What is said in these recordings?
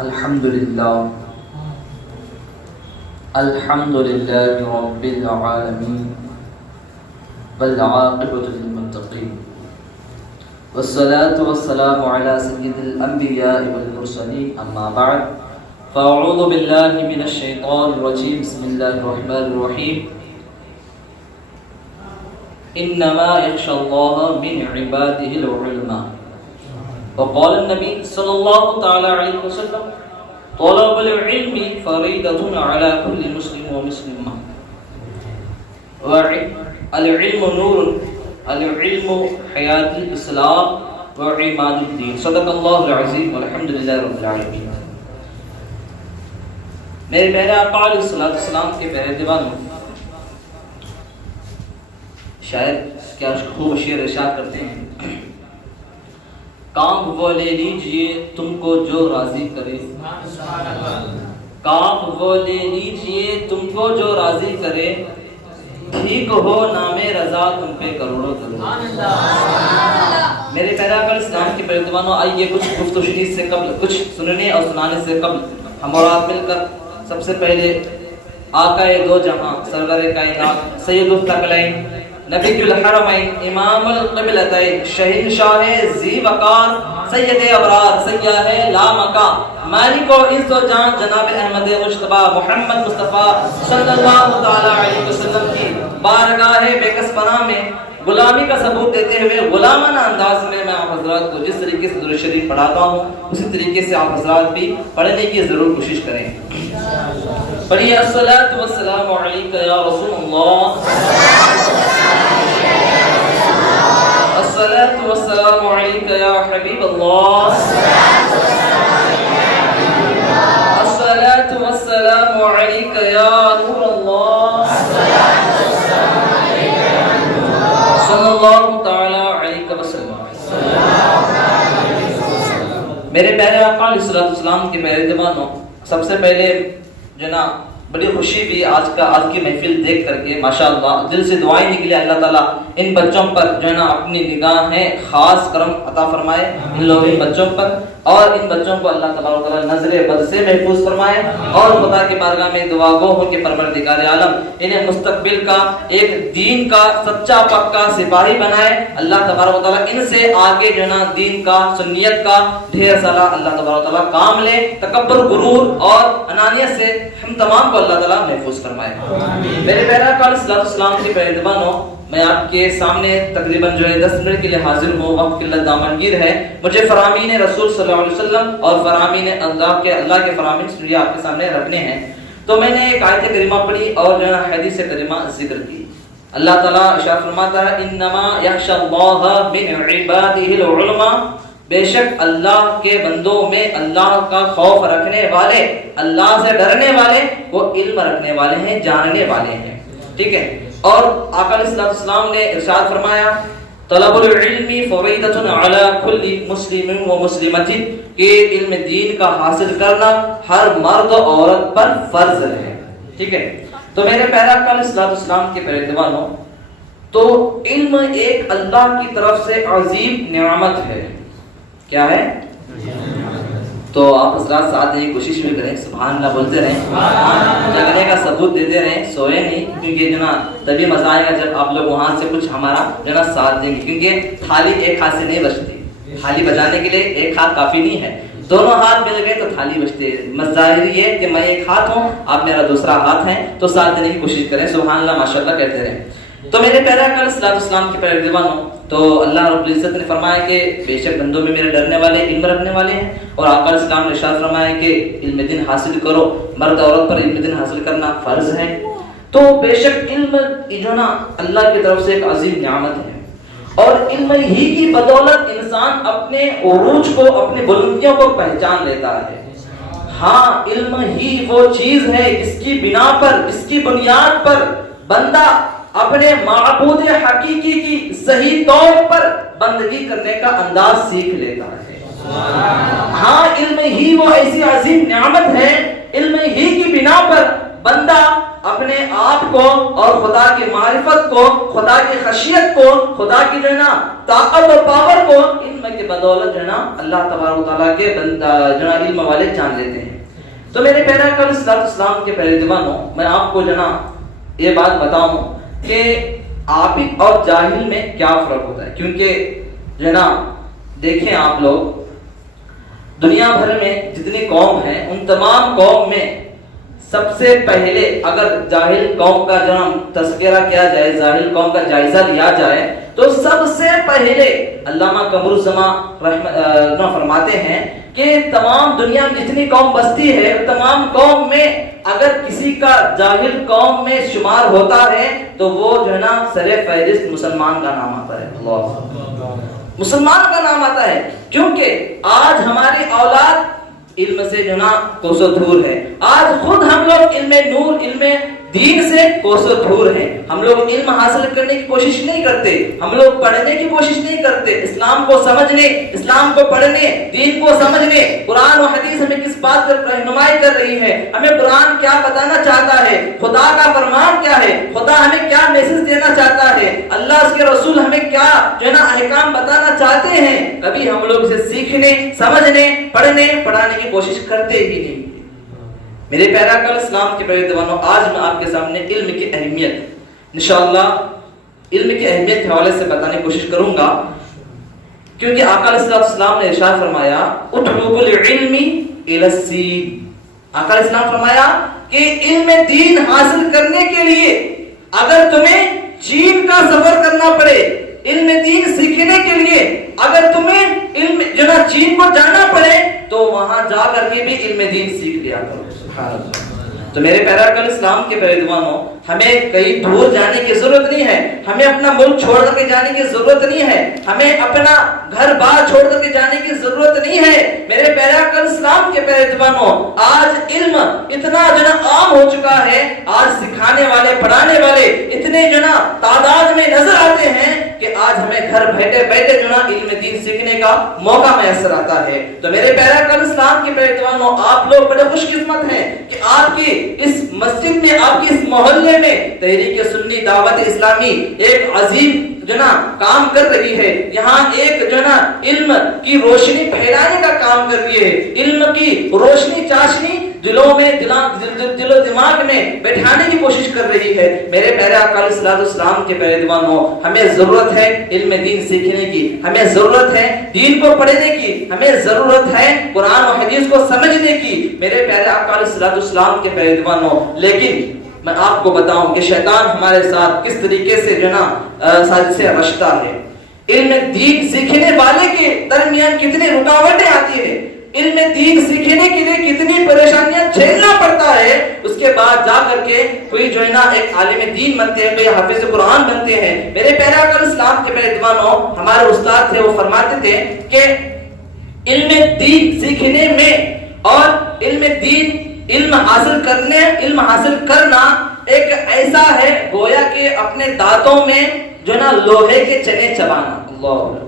الحمد لله رب العالمين والعاقبة للمتقين والصلاة والسلام على سيد الأنبياء والمرسلين أما بعد فأعوذ بالله من الشيطان الرجيم بسم الله الرحمن الرحيم إنما يخشى الله من عباده العلماء وقال النبي صلى الله تعالى عليه وسلم طلب العلم فريضة على كل مسلم ومسلمة العلم نور العلم حياة الإسلام وعماد الدين صدق الله العظيم والحمد لله رب العالمين. میرے پیارے آقا علیہ السلام کے پیارے دیوانوں، شاید کیا خوب شعر ارشاد کرتے ہیں، کام وہ لے لیجئے تم کو جو راضی کرے، کام وہ لے لیجئے تم کو جو راضی کرے، ٹھیک ہو نام رضا تم پہ کروڑوں کروڑ. میرے پیارے آقا علیہ السلام کے پیارے دیوانوں، آئیے کچھ گفت و شنید سے قبل، کچھ سننے اور سنانے سے قبل ہم اور آپ مل کر سب سے پہلے آقا دو جہاں سرور کائنات سید الثقلین نبی الحرمین امام القبلتین شہنشاہ ذی وقار سید ابرار سیاح لامکا مالک و انس و جان جناب احمد مجتبی محمد مصطفیٰ صلی اللہ تعالی علیہ وسلم کی بارگاہ بےکس پناہ میں غلامی کا ثبوت دیتے ہوئے غلامانہ انداز میں آپ حضرات کو جس طریقے سے درود شریف پڑھاتا ہوں اسی طریقے سے آپ حضرات بھی پڑھنے کی ضرور کوشش کریں. پڑھیے الصلاۃ والسلام علیک یا رسول اللہ، الصلاۃ والسلام علیک یا حبیب اللہ، الصلاۃ والسلام علیک یا نور اللہ صلی اللہ تعالی علیہ وسلم. میرے پیارے آقا علیہ السلام کے پیارے دیوانوں، سب سے پہلے جو نا بڑی خوشی بھی آج کی محفل دیکھ کر کے ماشاءاللہ دل سے دعائیں نکلے اللہ تعالیٰ ان بچوں پر جو ہے نا اپنی نگاہیں خاص کرم عطا فرمائے ان بچوں پر، اور ان بچوں کو اللہ تبارک و تعالیٰ نظر بد سے محفوظ فرمائے، اور خدا کے بارگاہ میں دعا گو ہو کہ پروردگار عالم انہیں مستقبل کا ایک دین کا سچا پکا سپاہی بنائے. اللہ تبارک و تعالیٰ ان سے آگے جو ہے نا دین کا سنیت کا ڈھیر سارا اللہ تبارک و تعالیٰ کام لے، تکبر غرور اور انانیت سے ہم تمام کو اللہ تعالیٰ محفوظ فرمائے. میرے پیارے آقا علیہ السلام کے پیارے دیوانوں، میں آپ کے سامنے تقریباً جو ہے 10 منٹ کے لیے حاضر ہوں. وقت کی اللہ دامنگیر ہے، مجھے فرامین رسول صلی اللہ علیہ وسلم اور فرامین اللہ کے فرامین سنیے آپ کے سامنے رکھنے ہیں. تو میں نے ایک آیت کریمہ پڑھی اور جو ہے حدیث کریمہ ذکر کی. اللہ تعالیٰ ارشاد فرماتا ہے انما یخشی اللہ من عبادہ العلماء، بے شک اللہ کے بندوں میں اللہ کا خوف رکھنے والے، اللہ سے ڈرنے والے وہ علم رکھنے والے ہیں، جاننے والے ہیں. ٹھیک ہے. اور آقا علیہ السلام نے ارشاد فرمایا طلب العلم فریضۃ علی کل مسلم و مسلمۃ، کہ علم دین کا حاصل کرنا ہر مرد و عورت پر فرض ہے. ٹھیک ہے. تو میرے پیارے آقا علیہ السلام کے پیارے دیوانوں، تو علم ایک اللہ کی طرف سے عظیم نعمت ہے. کیا ہے؟ تو آپ حضرات ساتھ دینے کی کوشش بھی کریں، سبحان اللہ بولتے رہیں، جگنے کا ثبوت دیتے رہیں، سوئے نہیں، کیونکہ جو نا تبھی مزہ آئے گا جب آپ لوگ وہاں سے کچھ ہمارا جو نا ساتھ دیں گے، کیونکہ تھالی ایک ہاتھ سے نہیں بجتی، تھالی بجانے کے لیے ایک ہاتھ کافی نہیں ہے، دونوں ہاتھ مل گئے تو تھالی بجتے. ظاہر یہ ہے کہ میں ایک ہاتھ ہوں، آپ میرا دوسرا ہاتھ ہیں، تو ساتھ دینے کی کوشش کریں، سبحان اللہ ماشاءاللہ کہتے رہیں. تو میرے پیارے آقا علیہ السلام کے پیارے دیوانوں، تو اللہ رب العزت نے فرمایا کہ بے شک بندوں میں میرے ڈرنے والے علم رکھنے والے ہیں، اور آقا علیہ السلام نے ارشاد فرمایا کہ علم دین حاصل کرو، مرد عورت پر علم دین حاصل کرنا فرض ہے. تو بے شک علم جو نا اللہ کی طرف سے ایک عظیم نعمت ہے، اور علم ہی کی بدولت انسان اپنے عروج کو، اپنی بلندیوں کو پہچان لیتا ہے. ہاں علم ہی وہ چیز ہے جس کی بنا پر، جس کی بنیاد پر بندہ اپنے معبود حقیقی کی صحیح طور پر بندگی کرنے کا انداز سیکھ لیتا ہے. ہاں علم ہی وہ ایسی عظیم نعمت ہے، علم ہی کی بنا پر بندہ اپنے آپ کو اور خدا کی معرفت کو، خدا کی خشیت کو، خدا کی جو ہے نا طاقت اور پاور کو علم کی بدولت جو ہے نا اللہ تبارک و تعالیٰ کے بندہ جو ہے علم والے جان لیتے ہیں۔ تو میرے پیارے آقا علیہ الصلوۃ والسلام کے پیارے دیوانوں، میں آپ کو جو ہے نا یہ بات بتاؤں کہ عابد اور جاہل میں کیا فرق ہوتا ہے، کیونکہ جو ہے نا دیکھیں آپ لوگ دنیا بھر میں جتنی قوم ہیں ان تمام قوم میں سب سے پہلے اگر جاہل قوم کا جو تذکرہ کیا جائے، جاہل قوم کا جائزہ لیا جائے تو سب سے پہلے علامہ قمر الزمان فرماتے ہیں کہ تمام دنیا میں جتنی قوم بستی ہے تمام قوم میں اگر کسی کا جاہل قوم میں شمار ہوتا ہے تو وہ جو ہے نا سر فہرست مسلمان کا نام آتا ہے، مسلمان کا نام آتا ہے، کیونکہ آج ہماری اولاد علم سے جو نا کوسوں دور ہے۔ آج خود ہم لوگ علم نور، علم دین سے کوسوں دور ہیں۔ ہم لوگ علم حاصل کرنے کی کوشش نہیں کرتے، ہم لوگ پڑھنے کی کوشش نہیں کرتے، اسلام کو سمجھنے، اسلام کو پڑھنے، دین کو سمجھنے۔ قرآن و حدیث ہمیں کس بات پر رہنمائی کر رہی ہے، ہمیں قرآن کیا بتانا چاہتا ہے، خدا کا فرمان کیا ہے، خدا ہمیں کیا میسج دینا چاہتا ہے، اللہ اس کے رسول ہمیں کیا جو ہے نا احکام بتانا چاہتے ہیں، کبھی ہم لوگ اسے سیکھنے، سمجھنے، پڑھنے، پڑھانے کی کوشش کرتے ہی نہیں۔ میرے پیارے آقا علیہ السلام کے پیارے دیوانوں، آج میں آپ کے سامنے علم کی اہمیت انشاءاللہ علم کی اہمیت کے حوالے سے بتانے کی کوشش کروں گا، کیونکہ آقا علیہ السلام نے ارشاد فرمایا اطلبوا العلم الی السین۔ آقا علیہ السلام فرمایا کہ علم دین حاصل کرنے کے لیے اگر تمہیں چین کا سفر کرنا پڑے، علم دین سیکھنے کے لیے اگر تمہیں علم جو نا چین کو جانا پڑے تو وہاں جا کر کے بھی علم دین سیکھ لیا کرو۔ سبحان اللہ۔ تو میرے پیارے آقا علیہ السلام کے پیارے دیوانوں، ہمیں کہیں دور جانے کی ضرورت نہیں ہے، ہمیں اپنا ملک چھوڑ کر کے جانے کی ضرورت نہیں ہے، ہمیں اپنا گھر بار چھوڑ کر کے جانے کی ضرورت نہیں ہے۔ میرے پیارے آقا علیہ السلام کے پیارے دیوانوں، آج علم اتنا جو نا عام ہو چکا ہے، آج سکھانے والے، پڑھانے والے اتنے جو نا تعداد میں نظر آتے ہیں کہ آج ہمیں گھر بیٹھے بیٹھے جو نا علم دین سیکھنے کا موقع میسر آتا ہے۔ تو میرے پیارے آقا علیہ السلام کے پیارے دیوانوں، آپ لوگ بڑے خوش قسمت ہیں کہ آپ کی اس مسجد میں، آپ کی اس محلے میں تحریک سنی دعوت اسلامی ایک عظیم جو نا کام کر رہی ہے، یہاں ایک جو نا علم کی روشنی پھیلانے کا کام کر رہی ہے، علم کی روشنی چاشنی دلوں میں، دل و دماغ میں بیٹھانے کی کوشش کر رہی ہے۔ میرے پیارے آقا علیہ السلام کے پیارے دیوانوں، ہمیں ضرورت ہے علم دین سیکھنے کی، ہمیں ضرورت ہے دین کو پڑھنے کی، ہمیں ضرورت ہے قرآن و حدیث کو سمجھنے کی۔ میرے پیارے آقا علیہ السلام کے پیارے دیوانوں، لیکن میں آپ کو بتاؤں کہ شیطان ہمارے ساتھ کس طریقے سے جو نا سازشیں رچتا ہے۔ علم دین سیکھنے والے کے درمیان کتنی رکاوٹیں آتی ہیں، علم دین سیکھنے کے لیے کتنی پریشانیاں جھیلنا پڑتا ہے، اس کے بعد جا کر کے کوئی جو ہے نا ایک عالم دین بنتے ہیں، کوئی حافظ قرآن بنتے ہیں۔ میرے پیارے آقا علیہ السلام کے پیارے دیوانوں، ہمارے استاد تھے، وہ فرماتے تھے کہ علم دین سیکھنے میں اور علم دین علم حاصل کرنا ایک ایسا ہے گویا کہ اپنے دانتوں میں جو نا لوہے کے چنے چبانا، اللہ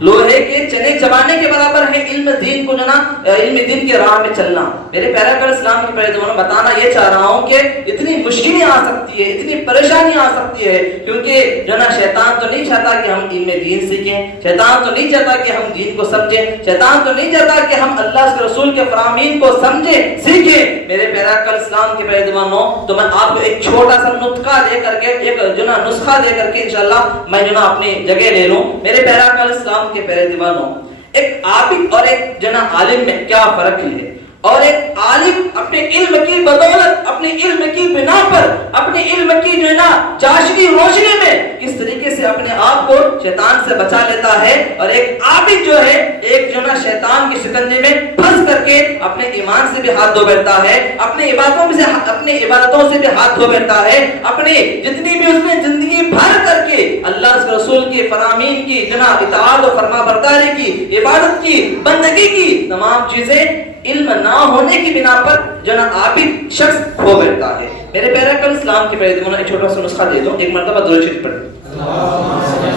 لوہے کے چنے چبانے کے برابر ہے علم دین کو جو نا علم دین کی راہ میں چلنا۔ میرے پیارے آقا علیہ السلام کے پیارے دیوانوں، بتانا یہ چاہ رہا ہوں کہ اتنی مشکلیں آ سکتی ہے، اتنی پریشانی آ سکتی ہے، کیونکہ جو نا شیطان تو نہیں چاہتا کہ ہم علم دین سیکھیں، شیطان تو نہیں چاہتا کہ ہم دین کو سمجھیں، شیطان تو نہیں چاہتا کہ ہم اللہ کے رسول کے فرامین کو سمجھیں، سیکھیں۔ میرے پیارے آقا علیہ السلام کے پیارے دیوانوں، تو میں آپ کو ایک چھوٹا سا نسخہ دے کر کے، ایک جو نا نسخہ دے کر کے انشاءاللہ میں جو نا اپنی جگہ لے لوں۔ میرے پیارے آقا علیہ السلام کے پیارے دیوانوں، ایک عابد اور ایک جو نا عالم میں کیا فرق ہے، اور ایک عالم اپنے علم کی بدولت، اپنے علم کی بنا پر، اپنے علم کی جو ہے نا چاشنی روشنی میں کس طریقے سے اپنے آپ کو شیطان سے بچا لیتا ہے، اور ایک عابد جو ہے ایک جو نا شیطان کی شکنجے میں پھنس کر کے اپنے ایمان سے بھی ہاتھ دھو بیٹھتا ہے، اپنے عبادتوں سے بھی ہاتھ دھو بیٹھتا ہے، اپنے جتنی بھی اس نے زندگی بھر کر کے اللہ کے رسول کی فرامین کی جو نا اطاعت و فرما برداری کی، عبادت کی، بندگی کی تمام چیزیں علم نہ ہونے کی بنا پر جو نا عابد شخص کھو بیٹھتا ہے۔ میرے پیارے آقا علیہ السلام کے پیارے دیوانوں، ایک چھوٹا سا نسخہ دے دو، ایک مرتبہ درود شریف پڑھیں۔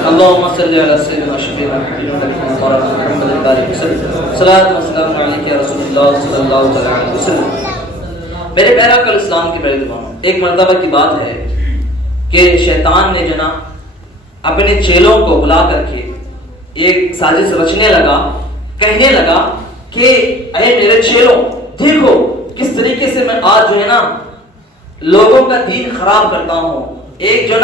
اللهم صل على سيدنا شفيعنا محمد وعلى محمد وعلى آله وسلم، صلاة و سلام علیک یا رسول اللہ صلی اللہ علیہ وسلم۔ میرے پیارے آقا علیہ السلام کے پیارے دیوانوں، ایک مرتبہ کی بات ہے کہ شیطان نے جنا اپنے چیلوں کو بلا کر کے ایک سازش رچنے لگا، کہنے لگا کہ اے میرے چیلوں، دیکھو کس طریقے سے میں آج جو ہے نا لوگوں کا دین خراب کرتا ہوں۔ ایک جو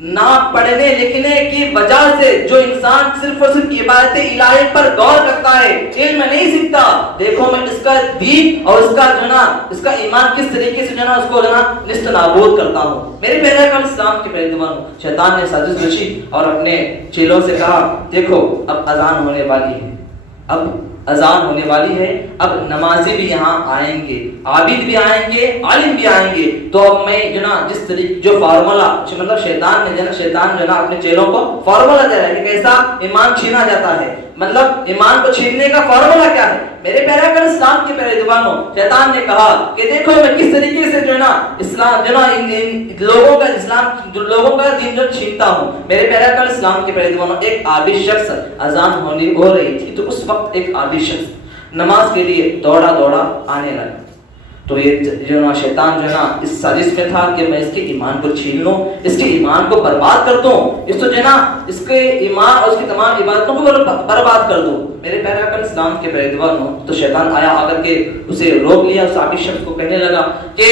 نہ پڑھنے لکھنے کی وجہ سے جو انسان صرف اور صرف عبادت الہی پر غور کرتا ہے، علم نہیں سیکھتا، دیکھو میں اس کا دین اور اس کا اس کا ایمان کس طریقے سے اس کو نست نابود کرتا ہوں۔ میرے پیارے آقا علیہ السلام کے پیارے دیوانوں، شیطان نے سازش رچی اور اپنے چیلوں سے کہا دیکھو اب اذان ہونے والی ہے، اب اذان ہونے والی ہے، اب نمازی بھی یہاں آئیں گے، عابد بھی آئیں گے، عالم بھی آئیں گے، تو اب میں جس طریقے جو فارمولا مطلب شیطان نے اپنے چیلوں کو فارمولا دے رہا ہے کہ کیسا ایمان چھینا جاتا ہے، مطلب ایمان کو چھیننے کا فارمولا کیا ہے۔ میرے پیارے آقا اسلام کے پیارے دیوانوں، شیطان نے کہا کہ دیکھو میں کس طریقے سے اسلام لوگوں کا دین جو چھینتا ہوں۔ میرے پیارے آقا اسلام کے پیارے دیوانوں، ایک عابد شخص اذان ہو رہی تھی، تو اس وقت ایک عابد شخص نماز کے لیے دوڑا آنے لگا، تو یہ شیطان اس سازش میں تھا کہ میں اس کے ایمان کو چھین لوں، اس کے ایمان کو برباد کر دوں، اس کے ایمان اور اس کی تمام عبادتوں کو برباد کر دوں۔ میرے پیارے آقا اسلام کے پیارے دیوانوں، تو شیطان آیا آ کر کے اسے روک لیا، اس عابد شخص کو کہنے لگا کہ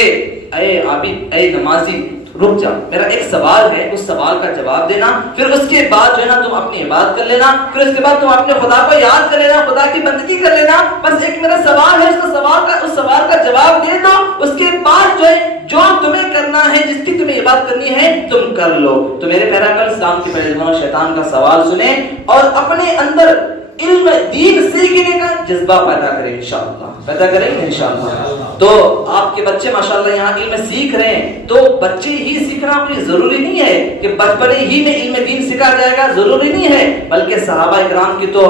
اے عابد، اے نمازی، رک جا، میرا ایک سوال ہے، اس سوال کا جواب دینا، پھر اس کے بعد تم اپنی عبادت کر لینا، پھر اس کے بعد تم اپنے خدا کو یاد کر لینا، خدا کی بندگی کر لینا، بس ایک میرا سوال ہے، اس سوال کا جواب دے دو، اس کے بعد جو تمہیں کرنا ہے، جس کی تمہیں عبادت کرنی ہے تم کر لو۔ تو میرے پیارے آقا اسلام کے پیارے دیوانوں، شیطان کا سوال سنیں اور اپنے اندر علم دین سیکھنے کا جذبہ پیدا کریں، انشاءاللہ پیدا کریں گے انشاءاللہ۔ تو آپ کے بچے ماشاءاللہ یہاں علم سیکھ رہے ہیں، تو بچے ہی سیکھنا کوئی ضروری نہیں ہے کہ بچپنے ہی میں علم دین سکھا جائے گا، ضروری نہیں ہے، بلکہ صحابہ اکرام کی تو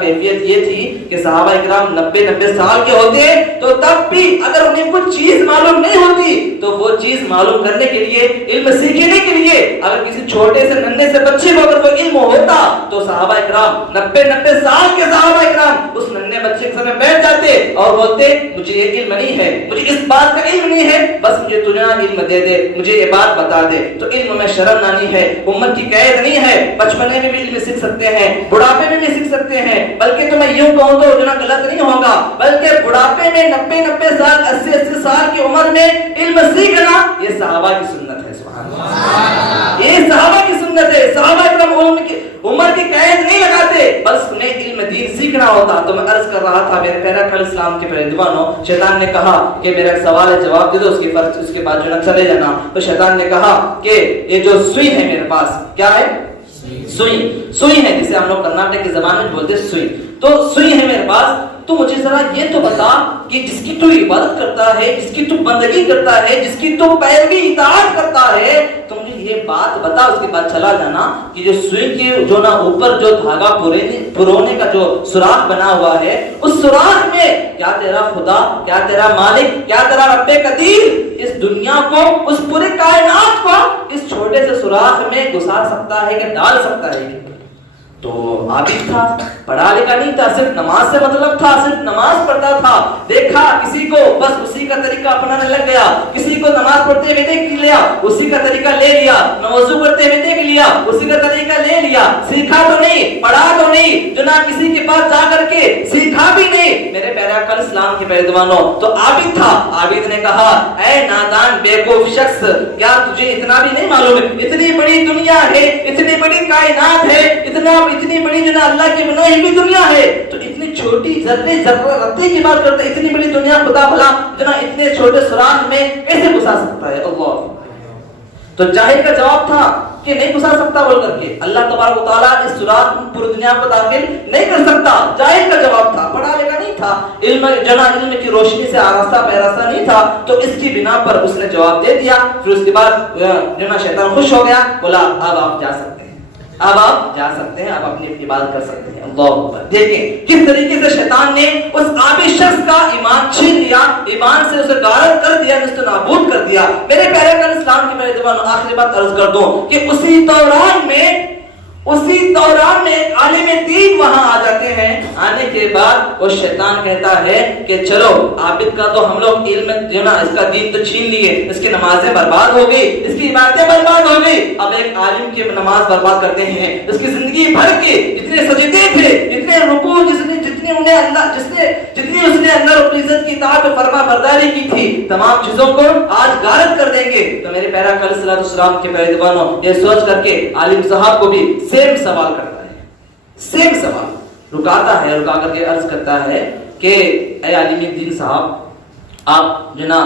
کیفیت یہ تھی کہ صحابہ اکرام 90 سال کے ہوتے تو تب بھی اگر انہیں کچھ چیز معلوم نہیں ہوتی تو وہ چیز معلوم کرنے کے لیے، علم سیکھنے کے لیے، اگر کسی چھوٹے سے ننھے سے بچے کو اگر وہ علم ہوتا تو صحابہ اکرام 90 سال کے صحابہ اکرام اس ننھے بچے کے سامنے بیٹھ جاتے اور بولتے مجھے یہ علم نہیں ہے، مجھے اس بات کا علم نہیں ہے، بس مجھے تجھے علم دے دے، مجھے یہ بات بتا دے۔ تو علم میں شرمندگی ہے، امت کی قید نہیں ہے، بچپنے میں بھی علم سیکھ سکتے ہیں، بڑھاپے میں بھی سیکھ سکتے ہیں، بلکہ تو میں یوں کہوں تو غلط نہیں ہوگا، بلکہ بڑھاپے میں 90 سال 80 سال کی عمر میں علم سیکھنا یہ صحابہ کی سنت ہے۔ سبحان اللہ، یہ صحابہ کی سنت ہے۔ صحابہ اکرام عمر کی قید نہیں لگاتے، بس انہیں علم دین سیکھنا ہوتا۔ تو میں عرض کر رہا تھا میرے پیارے آقا اسلام کے پیارے دیوانوں، شیطان نے کہا کہ میرا ایک سوال ہے، جواب دے دو، اس کے بعد چلے جانا۔ تو شیطان نے کہا کہ یہ جو سوئی ہے میرے پاس، کیا ہے؟ سوئی ہے، جسے ہم لوگ کرناٹک کی زبان میں بولتے سوئی۔ تو سوئی ہے میرے پاس، تو مجھے ذرا یہ تو بتا کہ جس کی تو عبادت کرتا ہے، جس کی تو بندگی کرتا ہے، جس کی تو پیروی اطاعت کرتا ہے، تو مجھے یہ بات بتا، اس کے بعد چلا جانا کہ جو سوئی کے اوپر جو دھاگا پرونے کا جو سوراخ بنا ہوا ہے، اس سوراخ میں کیا تیرا خدا، کیا تیرا مالک، کیا تیرا رب قدیر اس دنیا کو، اس پورے کائنات کو اس چھوٹے سے سوراخ میں گھسا سکتا ہے کہ ڈال سکتا ہے؟ تو عابد تھا، پڑھا لکھا نہیں تھا، صرف نماز سے مطلب تھا، صرف نماز پڑھتا تھا، دیکھا کسی کو بس اسی کا طریقہ اپنانے لگ گیا، کسی کو نماز پڑھتے ہوئے دیکھ لیا، اسی کا طریقہ لے لیا، وضو کرتے ہوئے دیکھ لیا، اسی کا طریقہ لے لیا، سیکھا تو نہیں، پڑھا تو نہیں، کسی کے پاس جا کر کے سیکھا بھی نہیں۔ میرے پیارے آقا اسلام کے پیارے دیوانوں، تو عابد تھا، عابد نے کہا اے نادان بیوقوف شخص، کیا تجھے اتنا بھی نہیں معلوم ہے؟ اتنی بڑی دنیا ہے، اتنی بڑی کائنات ہے، اتنی بڑی اللہ کی بنائی ہوئی دنیا ہے، تو اتنی چھوٹی ذرے رتے کی بات کرتا ہے، اتنی بڑی دنیا خدا بھلا اتنے چھوٹے سوراخ میں کیسے گھسا سکتا ہے؟ اللہ۔ تو جاہل کا جواب تھا کہ نہیں گھسا سکتا بول کر کے، اللہ تبارک و تعالیٰ اس سوراخ میں پوری دنیا کو داخل نہیں کر سکتا، جاہل کا جواب تھا، پڑھا لکھا نہیں تھا، علم کی روشنی سے آراستہ پیراستہ نہیں تھا، تو اس کی بنا پر اس نے جواب دے دیا۔ پھر اس کے بعد شیطان خوش ہو گیا، بولا اب آپ جا سکتے ہیں، اب آپ جا سکتے ہیں، آپ اپنی عبادت کر سکتے ہیں۔ اللہ اکبر۔ دیکھیں کس طریقے سے شیطان نے اس عابد شخص کا ایمان چھین لیا، ایمان سے اسے غارت کر دیا، نست نابود کر دیا۔ میرے پیارے آقا اسلام کی میرے زبان آخری بات عرض کر دوں کہ اسی دوران میں ایک عالم دین وہاں آ جاتے ہیں. آنے کے بعد وہ شیطان کہتا ہے کہ چلو عابد کا تو ہم لوگ علم جو نا اس کا دین تو چھین لیے, اس کی نمازیں برباد ہو گئی, اس کی عبادتیں برباد ہو گئی. اب ایک عالم کی نماز برباد کرتے ہیں. اس کی زندگی بھر کے جتنے سجدے تھے, جتنے رکوع, جتنی انہیں اللہ جتنی اس نے اللہ رب العزت کی اطاعت و فرما برداری کی تھی, تمام چیزوں کو آج غارت کر دیں گے. تو میرے پیارا علیہ الصلوۃ والسلام کے پیارے دیوانوں, یہ سوچ کر کے عالم صاحب کو بھی سیم سوال کرتا ہے, سیم سوال رکاتا ہے, رکا کر کے عرض کرتا ہے کہ اے عالم دین صاحب, آپ جو نا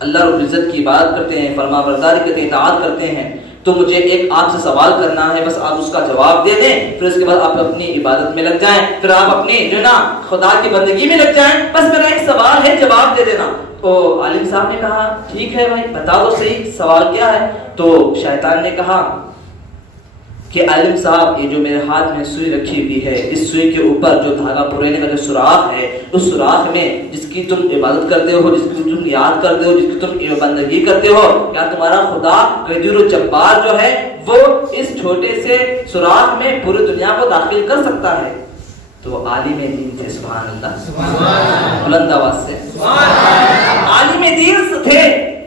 اللہ رب العزت کی عبادت کرتے ہیں, فرما برداری کرتے ہیں, اطاعت کرتے ہیں, تو مجھے ایک آپ سے سوال کرنا ہے, بس آپ اس کا جواب دے دیں, پھر اس کے بعد آپ اپنی عبادت میں لگ جائیں, پھر آپ اپنی جو نا خدا کی بندگی میں لگ جائیں. بس میرا ایک سوال ہے, جواب دے دینا. تو عالم صاحب نے کہا ٹھیک ہے بھائی, بتا دو صحیح سوال کیا ہے. تو شیطان نے کہا کہ عالم صاحب, یہ جو میرے ہاتھ میں سوئی رکھی ہوئی ہے, اس سوئی کے اوپر جو دھاگا پرونے کا جو سوراخ ہے, اس سوراخ میں جس کی تم عبادت کرتے ہو, جس کی تم یاد کرتے ہو, جس کی تم بندگی کرتے ہو, کیا تمہارا خدا قدیر و جبار جو ہے وہ اس چھوٹے سے سوراخ میں پوری دنیا کو داخل کر سکتا ہے؟ تو عالم دین تھے, سبحان اللہ, بلند آواز سے عالم دین تھے,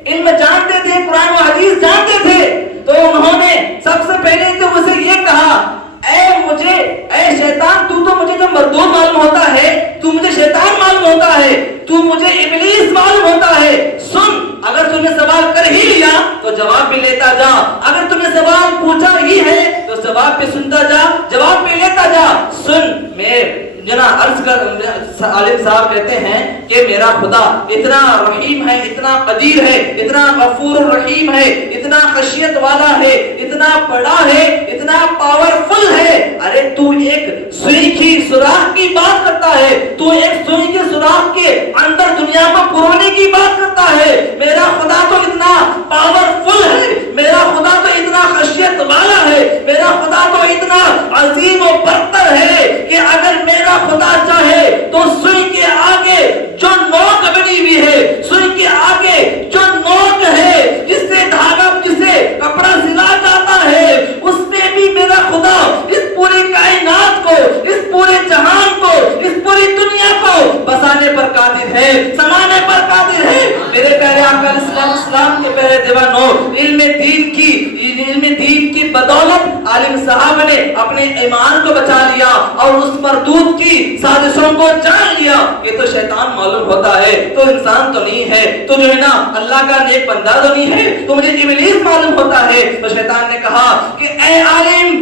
علم جانتے تھے, قرآن و حدیث جانتے تھے. تو انہوں نے سب سے پہلے تو اسے یہ کہا, اے شیطان, تو مجھے جو مردود معلوم ہوتا ہے, تو مجھے شیطان معلوم ہوتا ہے, تو مجھے ابلیس معلوم ہوتا ہے. سن, اگر تم نے سوال کر ہی لیا تو جواب بھی لیتا جا, اگر تم نے سوال پوچھا ہی ہے تو جواب بھی سنتا جا, جواب بھی لیتا جا. سن, میں جنا عرض کر, عالم صاحب کہتے ہیں کہ میرا خدا اتنا رحیم ہے, اتنا قدیر ہے, اتنا غفور الرحیم ہے, اتنا خشیت والا ہے, اتنا بڑا ہے, اتنا پاورفل ہے. ارے تو ایک سوئی کی سوراخ کی بات کرتا ہے, تو ایک سوئی کے سوراخ کے اندر دنیا کو پرونے کی بات کرتا ہے. میرا خدا تو اتنا پاورفل ہے, میرا خدا تو اتنا خشیت والا ہے, میرا خدا تو اتنا عظیم و برتر ہے کہ اگر میرا خدا چاہے تو سوئی کے آگے جو نوک بنی ہوئی ہے, سوئی کے آگے جو نوک ہے, جس سے دھاگا, جس سے کپڑا سلا جاتا ہے, اس میں بھی میرا خدا اس پوری کائنات کو, اس پورے جہان کو, اس پوری دنیا کو بسانے پر قادر ہے, سمانے پر قادر ہے. میرے پیارے آقا علیہ السلام کے پیارے دیوانوں, علم دین کی بدولت عالم صاحب نے اپنے ایمان کو بچا لیا اور اس مردود کی سازشوں کو جان لیا. یہ تو شیطان معلوم ہوتا ہے, تو انسان تو نہیں ہے, تو جو ہے نا اللہ کا نیک بندہ تو نہیں ہے, تو مجھے ابلیس معلوم ہوتا ہے. تو شیطان نے کہا کہ اے عالم,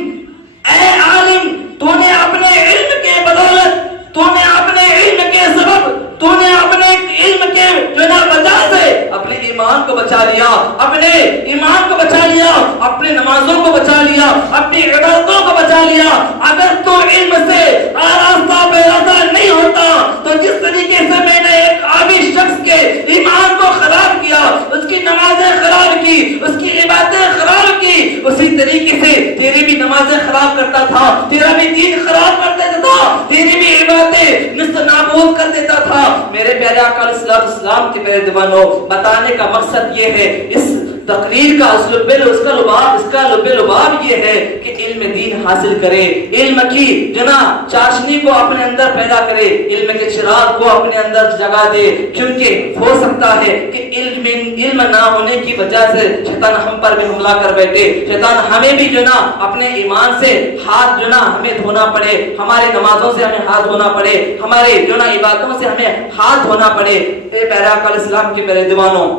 تو نے اپنے علم کے بدولت, تو نے اپنے علم کے سبب, تو نے اپنے علم کے جو نا وجہ سے اپنے ایمان کو بچا لیا, اپنے ایمان کو بچا لیا, اپنے نمازوں کو بچا لیا, اپنی عبادتوں کو بچا لیا. اگر تو علم سے آراستہ بے راستہ نہیں ہوتا تو جس طریقے سے میں نے ایک عابد شخص کے ایمان کو خراب کیا, اس کی نمازیں خراب کی, اس کی عبادتیں خراب کی, اسی طریقے سے تیری بھی نمازیں خراب کرتا تھا, تیرا بھی دین خراب کر دیتا تھا, تیری بھی عبادتیں نست نابود کر دیتا تھا. میرے پیارے آقا علیہ السلام کے پیارے دیوانوں, بتانے کا مقصد یہ ہے, اس تقریر کا اس کا لب لباب یہ ہے کہ علم دین حاصل کرے, علم کی جنا چاشنی کو اپنے اندر پیدا کرے, علم کے چراغ کو اپنے اندر جگا دے. کیونکہ ہو سکتا ہے کہ علم نہ ہونے کی وجہ سے شیطان ہم پر بھی حملہ کر بیٹھے, شیطان ہمیں بھی جو نا اپنے ایمان سے ہاتھ جو نا ہمیں دھونا پڑے, ہمارے نمازوں سے ہمیں ہاتھ دھونا پڑے, ہمارے جو نا عبادتوں سے ہمیں ہاتھ دھونا پڑے. اے پیارے آقا علیہ السلام کے پیارے دیوانوں,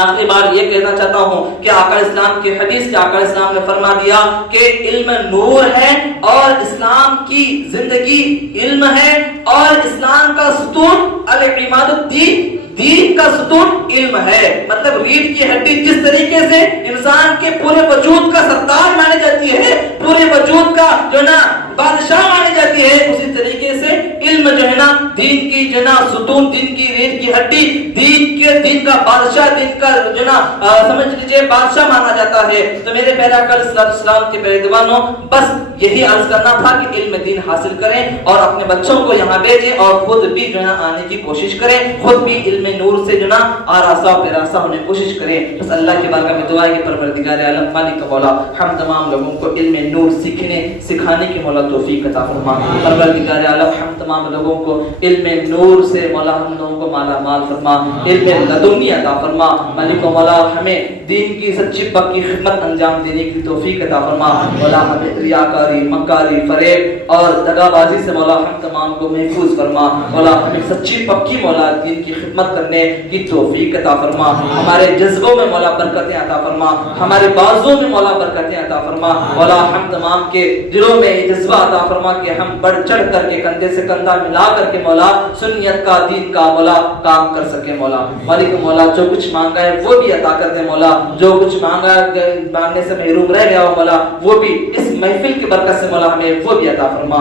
آخری بار یہ کہنا چاہتا ہوں کہ آقا اسلام کی حدیث کے آقا اسلام نے فرما دیا کہ علم نور ہے اور اسلام کی زندگی علم ہے, اور اسلام کا ستون العماد الدین, دین کا ستون علم ہے. مطلب ریڑھ کی ہڈی جس طریقے سے انسان کے پورے وجود کا سردار مانی جاتی ہے, پورے وجود کا جو نا بادشاہ مانی جاتی ہے, اسی طریقے سے علم جو ہے نا دین کی جو نا ستون, دین کی ریڑھ کی ہڈی, دین کے دین کا بادشاہ، دین کا جو نا سمجھ لیجئے بادشاہ مانا جاتا ہے۔ تو میرے پیارے آقا علیہ السلام کے پیارے دیوانوں، بس یہی عرض کرنا تھا کہ علم دین حاصل کریں اور اپنے بچوں کو یہاں بھیجیں اور خود بھی جو ہے نا آنے کی کوشش کریں، خود بھی علم نور سے جو نا آراسا پیراسا ہونے کی کوشش کریں۔ بس اللہ کی بارگاہ میں دعا ہے کہ پروردگار عالم مالک کا مولا ہم تمام لوگوں کو علم نور سیکھنے سکھانے کی مولا توفیق عطا فرما۔ پروردگار عالم ہم تمام لوگوں کو علم نور سے مولا ہم لوگوں کو مالا مال فرما، علم لدنی عطا فرما۔ مالک و مولا ہمیں دین کی سچی پکی خدمت انجام دینے کی توفیق عطا فرما۔ مولا ہمیں ریاکاری، مکاری، فریب اور دغا بازی سے مولا ہم تمام کو محفوظ فرما۔ مولا ہمیں سچی پکی مولا دین کی خدمت کرنے کی توفیق عطا فرما۔ ہمارے جذبوں میں مولا برکتیں عطا فرما، ہمارے بازوں میں مولا برکتیں عطا فرما۔ مولا ہم تمام کے دلوں میں یہ جذبہ عطا فرما کہ ہم بڑھ چڑھ کر کے کندھے سے کندھا ملا کر کے مولا سنیت کا دین کا مولا کام کر سکے۔ مولا مالک مولا جو کچھ مانگا ہے وہ بھی عطا کر دے مولا، جو کچھ مانگنے سے محروم رہ گیا ہو مولا وہ بھی اس محفل کی برکت سے مولا ہمیں وہ بھی عطا فرما۔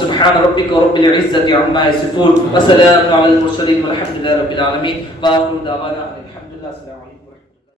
سبحان ربک رب العزت عما یصفون وسلام علی المرسلین والحمد للہ رب العالمین وآخر دعوانا